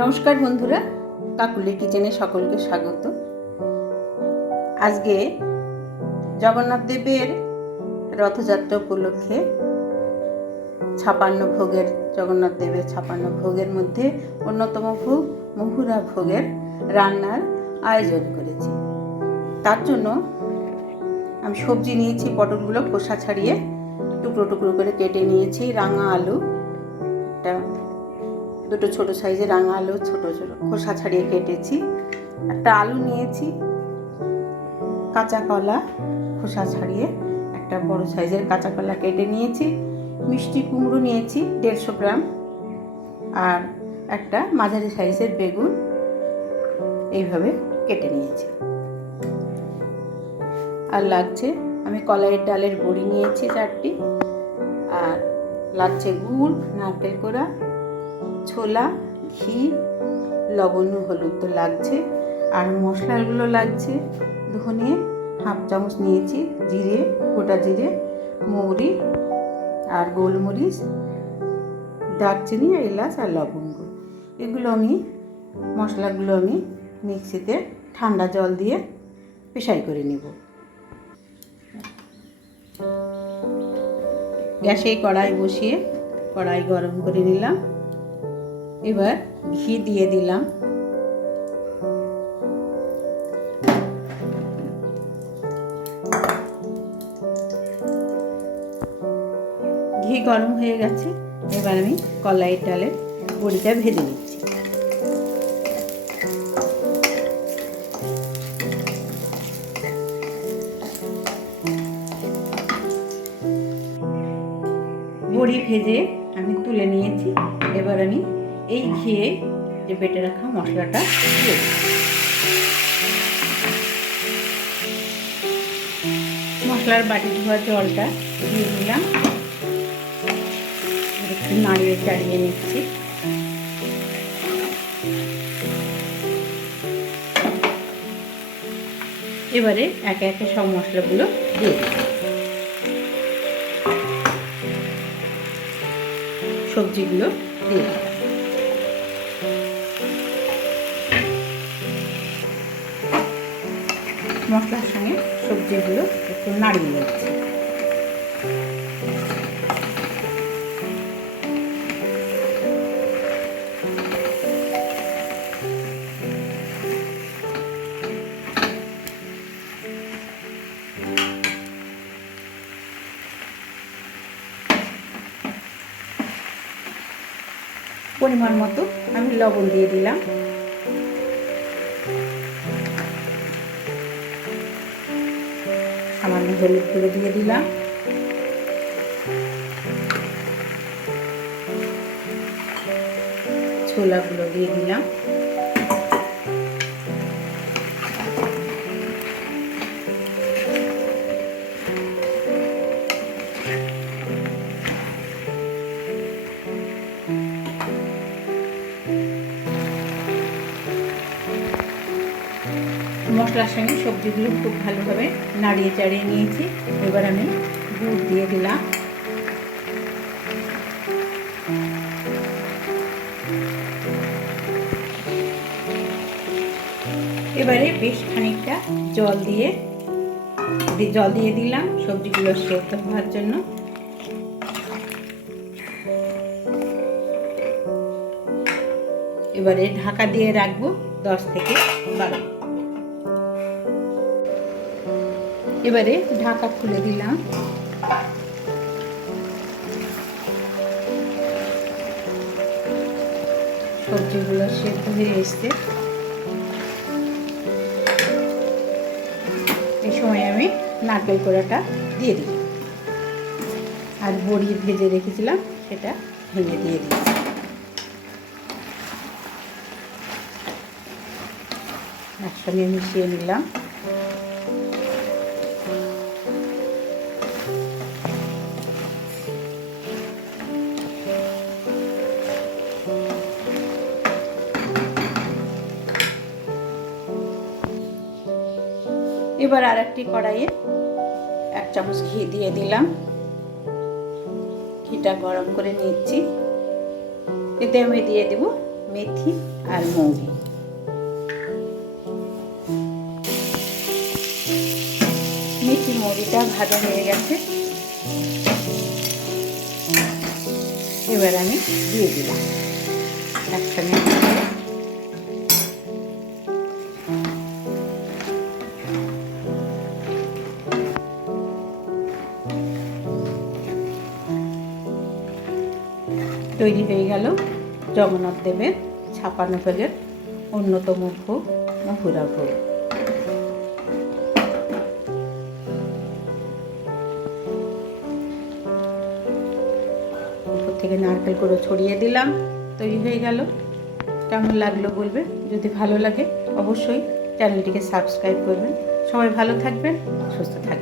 নমস্কার বন্ধুরা, কাকুলি কিচেনে সকলকে স্বাগত। আজকে জগন্নাথ দেবের রথযাত্রা উপলক্ষে 56 ভোগের জগন্নাথ দেবের 56 ভোগের মধ্যে অন্যতম ভোগ মহুরা ভোগের রান্নার আয়োজন করেছি। তার জন্য আমি সবজি নিয়েছি, পটলগুলো খোসা ছাড়িয়ে টুকরো টুকরো করে কেটে নিয়েছি। রাঙা আলু, দুটো ছোট সাইজের রাঙা আলু ছোট ছোট খোসা ছাড়িয়ে কেটেছি। একটা আলু নিয়েছি, কাঁচা কলা খোসা ছাড়িয়ে একটা বড় সাইজের কাঁচা কলা কেটে নিয়েছি। মিষ্টি কুমড়ো নিয়েছি 150 গ্রাম, আর একটা মাঝারি সাইজের বেগুন এইভাবে কেটে নিয়েছি। আর লাগছে, আমি কলাইয়ের ডালের বড়ি নিয়েছি 4টি, আর লাগছে গুড়, নারকেল কোড়া, ছোলা, ঘি, লবণ, হলুদ তো লাগছে। আর মশলাগুলো লাগছে ধনে হাফ চামচ নিয়েছি, জিরে, গোটা জিরে, মৌরি আর গোলমরিচ, দারচিনি, এলাচ আর লবঙ্গ। এগুলো মশলাগুলো আমি মিক্সিতে ঠান্ডা জল দিয়ে পেশাই করে নেব। গ্যাসে কড়াই বসিয়ে কড়াই গরম করে নিলাম। এবার ঘি দিয়ে দিলাম। ঘি গরম হয়ে গেছে, এবার আমি কলাইয়ের ডালের বড়িটা ভেজে নিচ্ছি। বড়ি ভেজে আমি তুলে নিয়েছি। এবার আমি এই ঘিয়ে যে বেটে রাখা মশলাটা দিয়ে দিই। মশলার বাটি ধোয়া জলটা দিয়ে দিলাম। একটু নাড়িয়ে চাড়িয়ে নিচ্ছি। এবারে একে একে সব মশলাগুলো দিয়ে দিই। সবজিগুলো দিয়ে দিই। মশলার সঙ্গে সবজিগুলো একটু নাড়িয়ে নিচ্ছি। পরিমাণ মতো আমি লবণ দিয়ে দিলাম। সামান্য হলুদ গুঁড়ো দিয়ে দিলাম। ছোলাগুলো দিয়ে দিলাম। মশলার সঙ্গে সবজিগুলো খুব ভালোভাবে নাড়িয়ে চাড়িয়ে নিয়েছি। এবার আমি গুড় দিয়ে দিলাম। এবারে বেশ খানিকটা জল দিয়ে দিলাম সবজিগুলো সেদ্ধ হওয়ার জন্য। এবারে ঢাকা দিয়ে রাখবো 10 থেকে 12। এবারে ঢাকা খুলে দিলাম। সবজিগুলো সেদ্ধ হয়ে এসছে। এই সময় আমি নারকেল কোড়াটা দিয়ে দিই, আর বড়ি ভেজে রেখেছিলাম সেটা ভেঙে দিয়ে দিই। একসঙ্গে মিশিয়ে নিলাম। এবার আর একটি কড়াইয়ে 1 চামচ ঘি দিয়ে দিলাম। ঘিটা গরম করে নিচ্ছি। এতে আমি দিয়ে দেব মেথি আর মৌরি। মেথি মৌরিটা ভাজা হয়ে গেছে, এবার আমি দিয়ে দিলাম একসঙ্গে। তৈরি হয়ে গেল জগন্নাথ দেবের 56 ভোগের অন্যতম ভোগ মহুরা ভোগ। উপর থেকে নারকেল করে ছড়িয়ে দিলাম, তৈরি হয়ে গেল। কেমন লাগলো বলবেন, যদি ভালো লাগে অবশ্যই চ্যানেলটিকে সাবস্ক্রাইব করবেন। সবাই ভালো থাকবেন, সুস্থ থাকবেন।